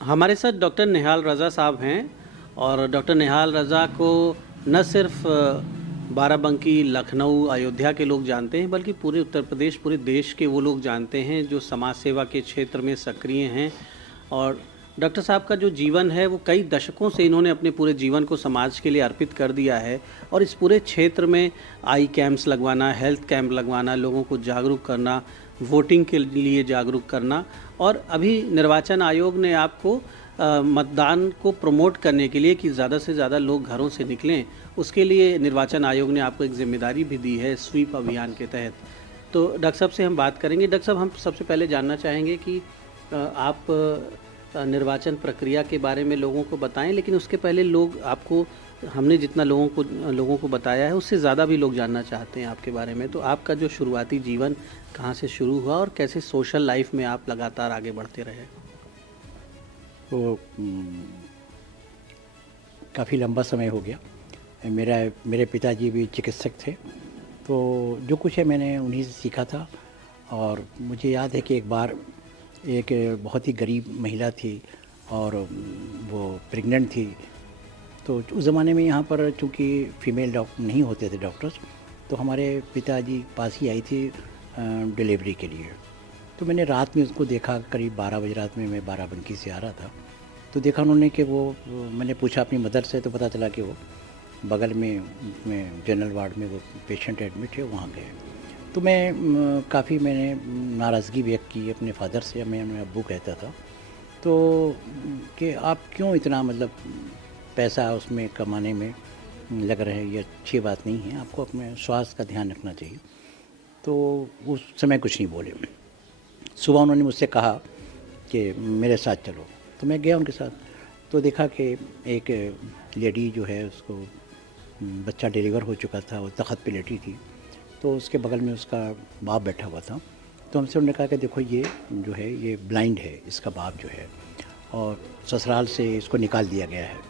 हमारे साथ डॉक्टर निहाल रज़ा साहब हैं और डॉक्टर निहाल रज़ा को न सिर्फ बाराबंकी, लखनऊ, अयोध्या के लोग जानते हैं, बल्कि पूरे उत्तर प्रदेश, पूरे देश के वो लोग जानते हैं जो समाज सेवा के क्षेत्र में सक्रिय हैं। और डॉक्टर साहब का जो जीवन है वो कई दशकों से इन्होंने अपने पूरे जीवन को समाज के लिए अर्पित कर दिया है। और इस पूरे क्षेत्र में आई कैंप्स लगवाना, हेल्थ कैंप लगवाना, लोगों को जागरूक करना, वोटिंग के लिए जागरूक करना, और अभी निर्वाचन आयोग ने आपको मतदान को प्रमोट करने के लिए कि ज़्यादा से ज़्यादा लोग घरों से निकलें, उसके लिए निर्वाचन आयोग ने आपको एक जिम्मेदारी भी दी है स्वीप अभियान के तहत। तो डॉक्टर साहब से हम बात करेंगे। डॉक्टर साहब, हम सबसे पहले जानना चाहेंगे कि आप निर्वाचन प्रक्रिया के बारे में लोगों को बताएं, लेकिन उसके पहले लोग आपको, हमने जितना लोगों को बताया है उससे ज़्यादा भी लोग जानना चाहते हैं आपके बारे में। तो आपका जो शुरुआती जीवन कहाँ से शुरू हुआ और कैसे सोशल लाइफ में आप लगातार आगे बढ़ते रहे? तो काफ़ी लंबा समय हो गया। मेरे पिताजी भी चिकित्सक थे, तो जो कुछ है मैंने उन्हीं से सीखा था। और मुझे याद है कि एक बार एक बहुत ही गरीब महिला थी और वो प्रेग्नेंट थी। तो उस ज़माने में यहाँ पर चूँकि फ़ीमेल डॉक्टर नहीं होते थे डॉक्टर्स, तो हमारे पिताजी पास ही आई थी डिलीवरी के लिए। तो मैंने रात में उसको देखा, करीब 12 बजे रात में मैं बाराबंकी से आ रहा था, तो देखा उन्होंने कि मैंने पूछा अपनी मदर से, तो पता चला कि वो बगल में जनरल वार्ड में वो पेशेंट एडमिट है, वहाँ गए। तो मैंने नाराज़गी व्यक्त की अपने फादर से। मैं अपने अब्बू कहता था तो कि आप क्यों इतना मतलब पैसा उसमें कमाने में लग रहे हैं, ये अच्छी बात नहीं है, आपको अपने स्वास्थ्य का ध्यान रखना चाहिए। तो उस समय कुछ नहीं बोले। सुबह उन्होंने मुझसे कहा कि मेरे साथ चलो, तो मैं गया उनके साथ। तो देखा कि एक लेडी जो है, उसको बच्चा डिलीवर हो चुका था, वो तख़्त पे लेटी थी, तो उसके बगल में उसका बाप बैठा हुआ था। तो हमसे उन्होंने कहा कि देखो ये जो है ये ब्लाइंड है, इसका बाप जो है, और ससुराल से इसको निकाल दिया गया है,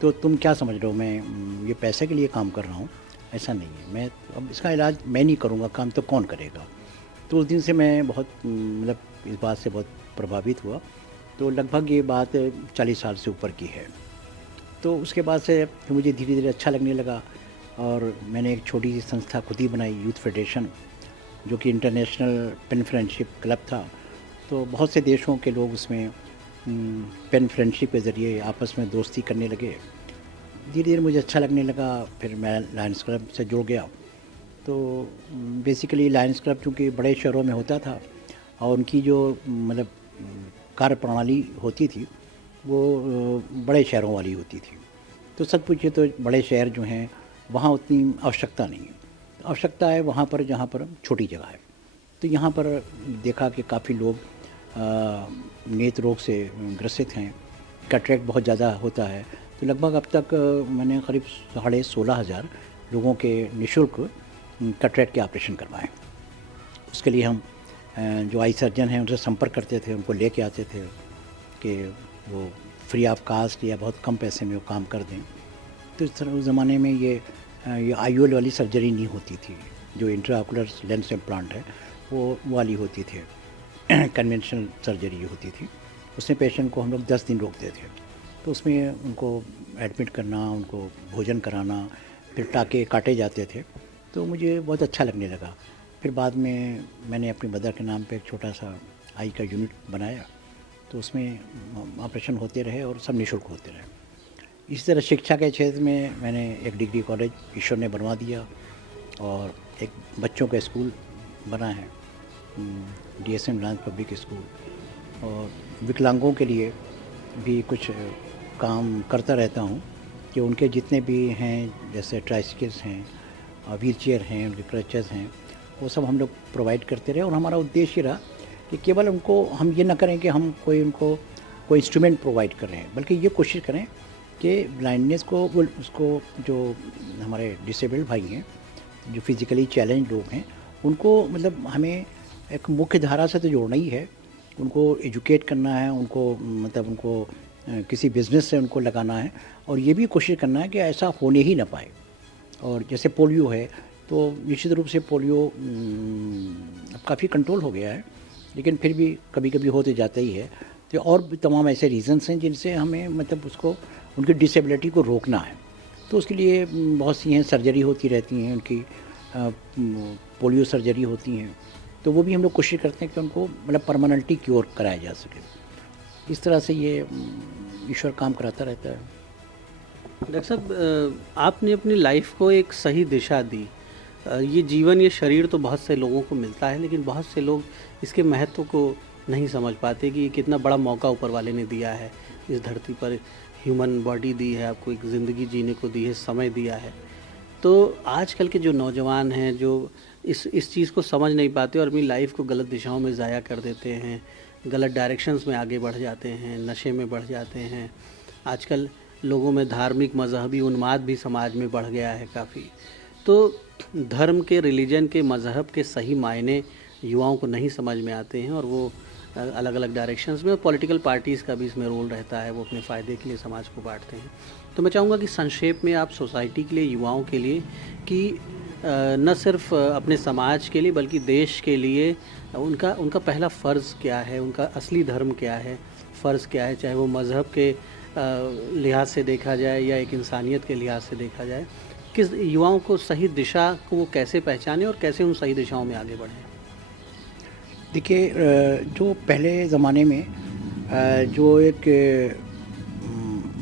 तो तुम क्या समझ रहे हो मैं ये पैसे के लिए काम कर रहा हूँ? ऐसा नहीं है, मैं अब इसका इलाज मैं नहीं करूँगा, काम तो कौन करेगा? तो उस दिन से मैं बहुत मतलब इस बात से बहुत प्रभावित हुआ। तो लगभग ये बात 40 साल से ऊपर की है। तो उसके बाद से मुझे धीरे धीरे अच्छा लगने लगा और मैंने एक छोटी सी संस्था खुद ही बनाई, यूथ फेडरेशन, जो कि इंटरनेशनल पेन फ्रेंडशिप क्लब था। तो बहुत से देशों के लोग उसमें पेन फ्रेंडशिप के ज़रिए आपस में दोस्ती करने लगे। धीरे धीरे मुझे अच्छा लगने लगा, फिर मैं लायंस क्लब से जुड़ गया। तो बेसिकली लायंस क्लब चूँकि बड़े शहरों में होता था और उनकी जो मतलब कार्य प्रणाली होती थी वो बड़े शहरों वाली होती थी। तो सच पूछिए तो बड़े शहर जो हैं वहाँ उतनी आवश्यकता नहीं है। आवश्यकता है वहाँ पर जहाँ पर छोटी जगह है। तो यहाँ पर देखा कि काफ़ी लोग नेत्र रोग से ग्रसित हैं, कैटरेक्ट बहुत ज़्यादा होता है। तो लगभग अब तक मैंने करीब 16,500 लोगों के निःशुल्क कैटरेक्ट के ऑपरेशन करवाए। उसके लिए हम जो आई सर्जन हैं उनसे संपर्क करते थे, उनको लेके आते थे कि वो फ्री ऑफ कास्ट या बहुत कम पैसे में वो काम कर दें। तो इस तरह उस ज़माने में ये आईओएल वाली सर्जरी नहीं होती थी, जो इंट्राओकुलर लेंस इम्प्लांट है वो वाली होती थी, कन्वेंशनल सर्जरी होती थी। उसमें पेशेंट को हम लोग 10 दिन रोकते थे। तो उसमें उनको एडमिट करना, उनको भोजन कराना, फिर टाँके काटे जाते थे। तो मुझे बहुत अच्छा लगने लगा। फिर बाद में मैंने अपनी मदर के नाम पे एक छोटा सा आई का यूनिट बनाया, तो उसमें ऑपरेशन होते रहे और सब निःशुल्क होते रहे। इसी तरह शिक्षा के क्षेत्र में मैंने एक डिग्री कॉलेज ईश्वर ने बनवा दिया और एक बच्चों का स्कूल बना है, DSM रिलायंस पब्लिक स्कूल। और विकलांगों के लिए भी कुछ काम करता रहता हूँ कि उनके जितने भी हैं, जैसे ट्राइसिकल्स हैं, व्हील चेयर हैं, उनके क्रचेस हैं, वो सब हम लोग प्रोवाइड करते रहे। और हमारा उद्देश्य रहा कि केवल उनको हम ये ना करें कि हम उनको कोई इंस्ट्रूमेंट प्रोवाइड कर रहे हैं, बल्कि ये कोशिश करें कि ब्लाइंडनेस को उसको जो हमारे डिसेबल्ड भाई हैं, जो फिज़िकली चैलेंज लोग हैं, उनको मतलब हमें एक मुख्य धारा से तो जोड़ना ही है, उनको एजुकेट करना है, उनको मतलब उनको किसी बिज़नेस से उनको लगाना है और ये भी कोशिश करना है कि ऐसा होने ही ना पाए। और जैसे पोलियो है, तो निश्चित रूप से पोलियो अब काफ़ी कंट्रोल हो गया है, लेकिन फिर भी कभी कभी हो तो जाता ही है। तो और भी तमाम ऐसे रीज़न्स हैं जिनसे हमें मतलब उसको उनकी डिसेबिलिटी को रोकना है। तो उसके लिए बहुत सी हैं, सर्जरी होती रहती हैं उनकी, पोलियो सर्जरी होती हैं, तो वो भी हम लोग कोशिश करते हैं कि उनको मतलब परमानेंटली क्योर कराया जा सके। इस तरह से ये ईश्वर काम कराता रहता है। डॉक्टर साहब, आपने अपनी लाइफ को एक सही दिशा दी। ये जीवन, ये शरीर तो बहुत से लोगों को मिलता है, लेकिन बहुत से लोग इसके महत्व को नहीं समझ पाते कि ये कितना बड़ा मौका ऊपर वाले ने दिया है। इस धरती पर ह्यूमन बॉडी दी है, आपको एक ज़िंदगी जीने को दी है, समय दिया है। तो आजकल के जो नौजवान हैं, जो इस चीज़ को समझ नहीं पाते और अपनी लाइफ को गलत दिशाओं में ज़ाया कर देते हैं, गलत डायरेक्शंस में आगे बढ़ जाते हैं, नशे में बढ़ जाते हैं। आजकल लोगों में धार्मिक मजहबी उन्माद भी समाज में बढ़ गया है काफ़ी। तो धर्म के, रिलीजन के, मज़हब के सही मायने युवाओं को नहीं समझ में आते हैं और वो अलग अलग डायरेक्शंस में, और पॉलिटिकल पार्टीज़ का भी इसमें रोल रहता है, वो अपने फ़ायदे के लिए समाज को बांटते हैं। तो मैं चाहूँगा कि संक्षेप में आप सोसाइटी के लिए, युवाओं के लिए, कि न सिर्फ अपने समाज के लिए बल्कि देश के लिए उनका पहला फ़र्ज़ क्या है, उनका असली धर्म क्या है, फ़र्ज़ क्या है, चाहे वो मज़हब के लिहाज से देखा जाए या एक इंसानियत के लिहाज से देखा जाए, किस युवाओं को सही दिशा को वो कैसे पहचानें और कैसे उन सही दिशाओं में आगे बढ़ें? देखिए, जो पहले ज़माने में जो एक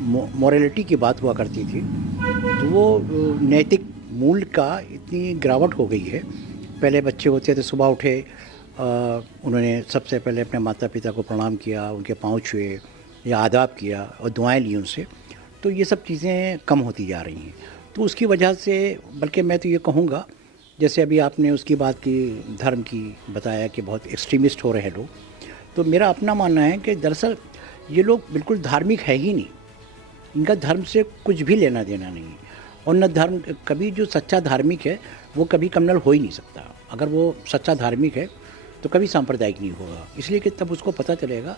मोरालिटी की बात हुआ करती थी, तो वो नैतिक मूल्य का इतनी गिरावट हो गई है। पहले बच्चे होते थे, सुबह उठे, उन्होंने सबसे पहले अपने माता पिता को प्रणाम किया, उनके पाँव छुए या आदाब किया और दुआएं ली उनसे। तो ये सब चीज़ें कम होती जा रही हैं। तो उसकी वजह से, बल्कि मैं तो ये कहूँगा, जैसे अभी आपने उसकी बात की, धर्म की बताया कि बहुत एक्सट्रीमिस्ट हो रहे हैं लोग, तो मेरा अपना मानना है कि दरअसल ये लोग बिल्कुल धार्मिक है ही नहीं। इनका धर्म से कुछ भी लेना देना नहीं, और न धर्म, कभी जो सच्चा धार्मिक है वो कभी कम्युनल हो ही नहीं सकता। अगर वो सच्चा धार्मिक है तो कभी सांप्रदायिक नहीं होगा। इसलिए कि तब उसको पता चलेगा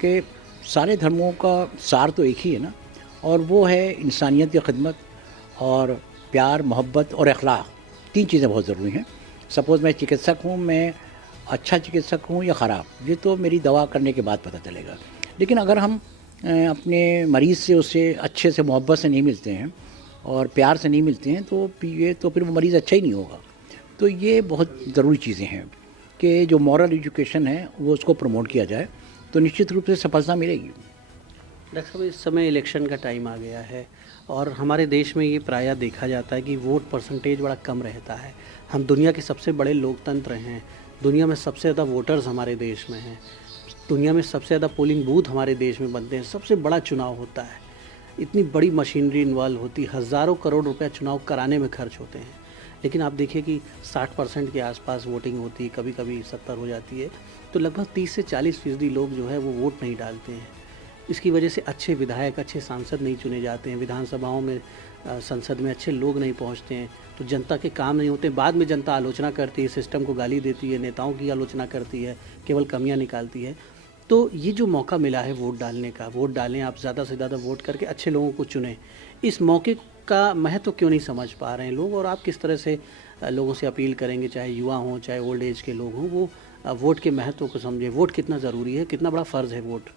कि सारे धर्मों का सार तो एक ही है ना, और वो है इंसानियत की खिदमत और प्यार, मोहब्बत और अखलाक। 3 चीज़ें बहुत ज़रूरी हैं। सपोज़ मैं चिकित्सक हूँ, मैं अच्छा चिकित्सक हूँ या ख़राब, ये तो मेरी दवा करने के बाद पता चलेगा। लेकिन अगर हम अपने मरीज़ से, उससे अच्छे से, मोहब्बत से नहीं मिलते हैं और प्यार से नहीं मिलते हैं, तो फिर वो मरीज़ अच्छा ही नहीं होगा। तो ये बहुत ज़रूरी चीज़ें हैं कि जो मॉरल एजुकेशन है वो उसको प्रमोट किया जाए, तो निश्चित रूप से सफलता मिलेगी। डॉक्टर साहब, इस समय इलेक्शन का टाइम आ गया है और हमारे देश में ये प्रायः देखा जाता है कि वोट परसेंटेज बड़ा कम रहता है। हम दुनिया के सबसे बड़े लोकतंत्र हैं, दुनिया में सबसे ज़्यादा वोटर्स हमारे देश में हैं, दुनिया में सबसे ज़्यादा पोलिंग बूथ हमारे देश में बनते हैं, सबसे बड़ा चुनाव होता है, इतनी बड़ी मशीनरी इन्वॉल्व होती, हज़ारों करोड़ रुपया चुनाव कराने में खर्च होते हैं। लेकिन आप देखिए कि 60% के आसपास वोटिंग होती है, कभी कभी 70 हो जाती है, तो लगभग 30 से 40% लोग जो है वो वोट नहीं डालते हैं। इसकी वजह से अच्छे विधायक, अच्छे सांसद नहीं चुने जाते हैं, विधानसभाओं में, संसद में अच्छे लोग नहीं पहुंचते हैं, तो जनता के काम नहीं होते। बाद में जनता आलोचना करती है, सिस्टम को गाली देती है, नेताओं की आलोचना करती है, केवल कमियां निकालती है। तो ये जो मौका मिला है वोट डालने का, वोट डालें, आप ज़्यादा से ज़्यादा वोट करके अच्छे लोगों को चुनें, इस मौके का महत्व क्यों नहीं समझ पा रहे हैं लोग, और आप किस तरह से लोगों से अपील करेंगे, चाहे युवा हों चाहे ओल्ड एज के लोग हों, वो वोट के महत्व को समझें, वोट कितना ज़रूरी है, कितना बड़ा फ़र्ज़ है वोट?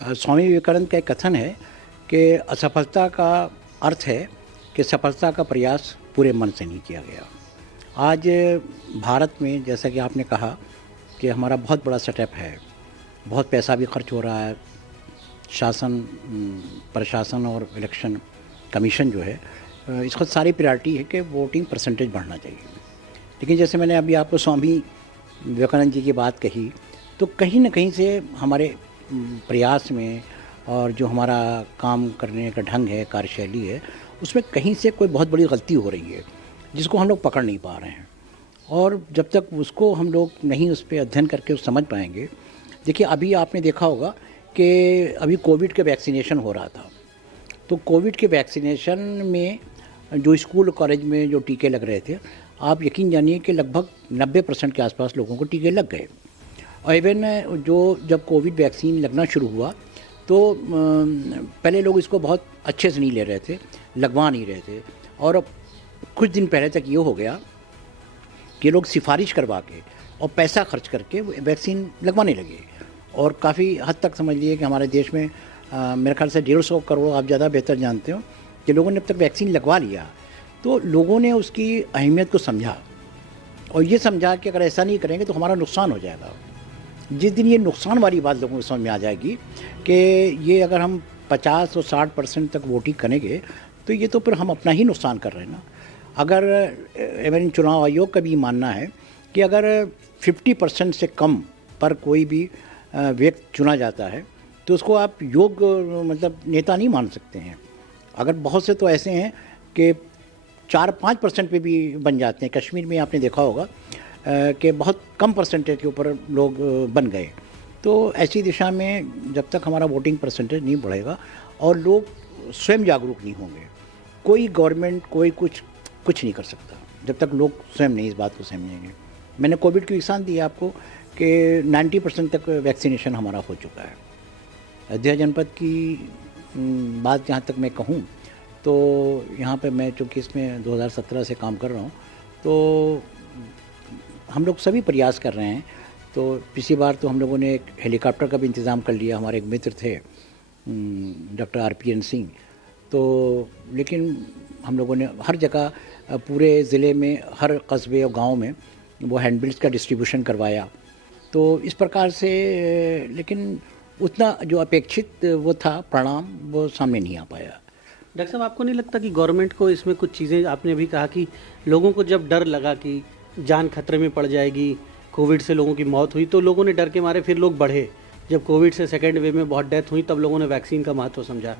स्वामी विवेकानंद का एक कथन है कि असफलता का अर्थ है कि सफलता का प्रयास पूरे मन से नहीं किया गया। आज भारत में, जैसा कि आपने कहा कि हमारा बहुत बड़ा सेटअप है, बहुत पैसा भी खर्च हो रहा है, शासन, प्रशासन और इलेक्शन कमीशन जो है, इसका सारी प्रायोरिटी है कि वोटिंग परसेंटेज बढ़ना चाहिए। लेकिन जैसे मैंने अभी आपको स्वामी विवेकानंद जी की बात कही, तो कहीं ना कहीं से हमारे प्रयास में और जो हमारा काम करने का ढंग है, कार्यशैली है, उसमें कहीं से कोई बहुत बड़ी गलती हो रही है जिसको हम लोग पकड़ नहीं पा रहे हैं। और जब तक उसको हम लोग नहीं उस पर अध्ययन करके समझ पाएंगे, देखिए अभी आपने देखा होगा कि अभी कोविड के वैक्सीनेशन हो रहा था, तो कोविड के वैक्सीनेशन में जो स्कूल कॉलेज में जो टीके लग रहे थे, आप यकीन जानिए कि लगभग 90% के आसपास लोगों को टीके लग गए। और इवन जब कोविड वैक्सीन लगना शुरू हुआ तो पहले लोग इसको बहुत अच्छे से नहीं ले रहे थे, लगवा नहीं रहे थे, और कुछ दिन पहले तक ये हो गया कि लोग सिफारिश करवा के और पैसा खर्च करके वैक्सीन लगवाने लगे। और काफ़ी हद तक समझ लिए कि हमारे देश में मेरे ख्याल से 150 करोड़, आप ज़्यादा बेहतर जानते हो, कि लोगों ने अब तक वैक्सीन लगवा लिया। तो लोगों ने उसकी अहमियत को समझा और ये समझा कि अगर ऐसा नहीं करेंगे तो हमारा नुकसान हो जाएगा। जिस दिन ये नुकसान वाली बात लोगों को समझ में आ जाएगी कि ये अगर हम 50 और 60% तक वोटिंग करेंगे तो ये तो फिर हम अपना ही नुकसान कर रहे हैं ना। अगर इवन चुनाव आयोग का भी मानना है कि अगर 50% से कम पर कोई भी व्यक्ति चुना जाता है तो उसको आप योग्य मतलब नेता नहीं मान सकते हैं। अगर बहुत से तो ऐसे हैं कि 4-5% पे भी बन जाते हैं। कश्मीर में आपने देखा होगा कि बहुत कम परसेंटेज के ऊपर लोग बन गए। तो ऐसी दिशा में जब तक हमारा वोटिंग परसेंटेज नहीं बढ़ेगा और लोग स्वयं जागरूक नहीं होंगे, कोई गवर्नमेंट कोई कुछ नहीं कर सकता जब तक लोग स्वयं नहीं इस बात को समझेंगे। मैंने कोविड की एग्जाम दी आपको कि 90% तक वैक्सीनेशन हमारा हो चुका है। अयोध्या जनपद की बात जहाँ तक मैं कहूँ तो यहाँ पे मैं चूँकि इसमें 2017 से काम कर रहा हूँ तो हम लोग सभी प्रयास कर रहे हैं। तो पिछली बार तो हम लोगों ने एक हेलीकॉप्टर का भी इंतज़ाम कर लिया। हमारे एक मित्र थे डॉक्टर RPN सिंह, तो लेकिन हम लोगों ने हर जगह पूरे ज़िले में हर कस्बे और गांव में वो हैंडबिल्स का डिस्ट्रीब्यूशन करवाया। तो इस प्रकार से लेकिन उतना जो अपेक्षित वो था परिणाम वो सामने नहीं आ पाया। डॉक्टर साहब, आपको नहीं लगता कि गवर्नमेंट को इसमें कुछ चीज़ें, आपने भी कहा कि लोगों को जब डर लगा कि जान खतरे में पड़ जाएगी, कोविड से लोगों की मौत हुई तो लोगों ने डर के मारे फिर लोग बढ़े। जब कोविड से सेकेंड वेव में बहुत डेथ हुई तब लोगों ने वैक्सीन का महत्व समझा।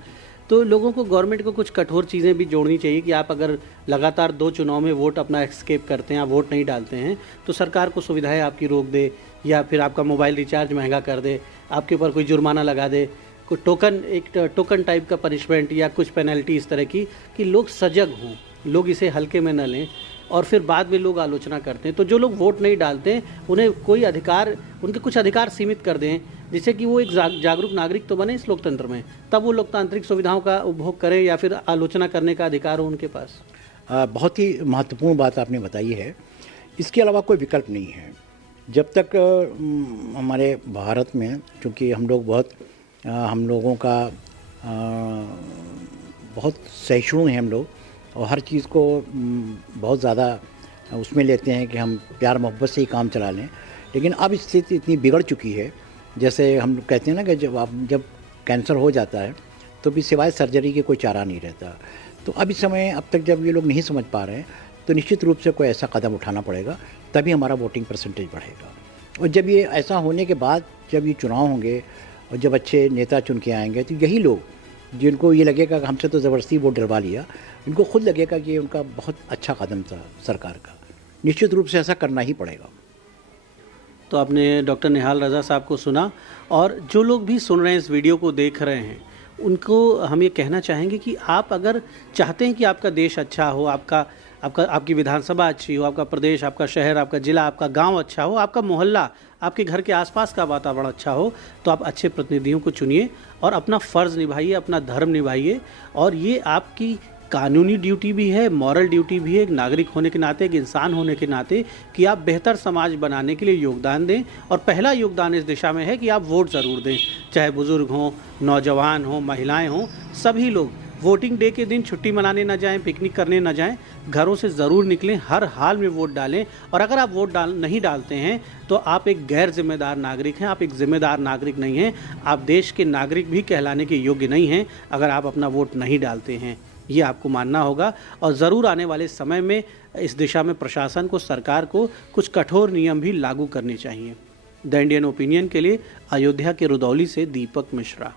तो लोगों को, गवर्नमेंट को कुछ कठोर चीज़ें भी जोड़नी चाहिए कि आप अगर लगातार 2 चुनाव में वोट अपना एक्सकेप करते हैं, आप वोट नहीं डालते हैं तो सरकार को सुविधाएं आपकी रोक दे या फिर आपका मोबाइल रिचार्ज महंगा कर दे, आपके ऊपर कोई जुर्माना लगा दे, कोई टोकन टाइप का पनिशमेंट या कुछ पेनल्टी इस तरह की, कि लोग सजग हों, लोग इसे हल्के में न लें और फिर बाद में लोग आलोचना करते हैं। तो जो लोग वोट नहीं डालते हैं उन्हें कोई अधिकार, उनके कुछ अधिकार सीमित कर दें जिससे कि वो एक जागरूक नागरिक तो बने इस लोकतंत्र में, तब वो लोकतांत्रिक सुविधाओं का उपभोग करें या फिर आलोचना करने का अधिकार हो उनके पास। बहुत ही महत्वपूर्ण बात आपने बताई है। इसके अलावा कोई विकल्प नहीं है। जब तक हमारे भारत में, चूँकि हम लोगों का बहुत सहिष्णु हैं हम लोग और हर चीज़ को बहुत ज़्यादा उसमें लेते हैं कि हम प्यार मोहब्बत से ही काम चला लें। लेकिन अब स्थिति इतनी बिगड़ चुकी है, जैसे हम लोग कहते हैं ना कि जब कैंसर हो जाता है तो भी सिवाय सर्जरी के कोई चारा नहीं रहता। तो अब इस समय अब तक जब ये लोग नहीं समझ पा रहे हैं तो निश्चित रूप से कोई ऐसा कदम उठाना पड़ेगा, तभी हमारा वोटिंग परसेंटेज बढ़ेगा। और जब ये ऐसा होने के बाद जब ये चुनाव होंगे और जब अच्छे नेता चुन के आएंगे तो यही लोग जिनको ये लगेगा कि हमसे तो ज़बरदस्ती वोट डलवा लिया, इनको खुद लगेगा कि ये उनका बहुत अच्छा कदम था सरकार का। निश्चित रूप से ऐसा करना ही पड़ेगा। तो आपने डॉक्टर निहाल रज़ा साहब को सुना, और जो लोग भी सुन रहे हैं, इस वीडियो को देख रहे हैं, उनको हम ये कहना चाहेंगे कि आप अगर चाहते हैं कि आपका देश अच्छा हो, आपकी विधानसभा अच्छी हो, आपका प्रदेश, आपका शहर, आपका ज़िला, आपका गांव अच्छा हो, आपका मोहल्ला, आपके घर के आसपास का वातावरण अच्छा हो, तो आप अच्छे प्रतिनिधियों को चुनिए और अपना फ़र्ज़ निभाइए, अपना धर्म निभाइए। और ये आपकी कानूनी ड्यूटी भी है, मॉरल ड्यूटी भी है, एक नागरिक होने के नाते, एक इंसान होने के नाते, कि आप बेहतर समाज बनाने के लिए योगदान दें। और पहला योगदान इस दिशा में है कि आप वोट ज़रूर दें, चाहे बुज़ुर्ग हों, नौजवान हों, महिलाएं हों, सभी लोग वोटिंग डे के दिन छुट्टी मनाने ना जाएं, पिकनिक करने ना जाएं, घरों से ज़रूर निकलें, हर हाल में वोट डालें। और अगर आप वोट नहीं डालते हैं तो आप एक गैर जिम्मेदार नागरिक हैं, आप एक जिम्मेदार नागरिक नहीं हैं, आप देश के नागरिक भी कहलाने के योग्य नहीं हैं अगर आप अपना वोट नहीं डालते हैं। ये आपको मानना होगा और ज़रूर आने वाले समय में इस दिशा में प्रशासन को, सरकार को कुछ कठोर नियम भी लागू करने चाहिए। द इंडियन ओपिनियन के लिए अयोध्या के रुदौली से दीपक मिश्रा।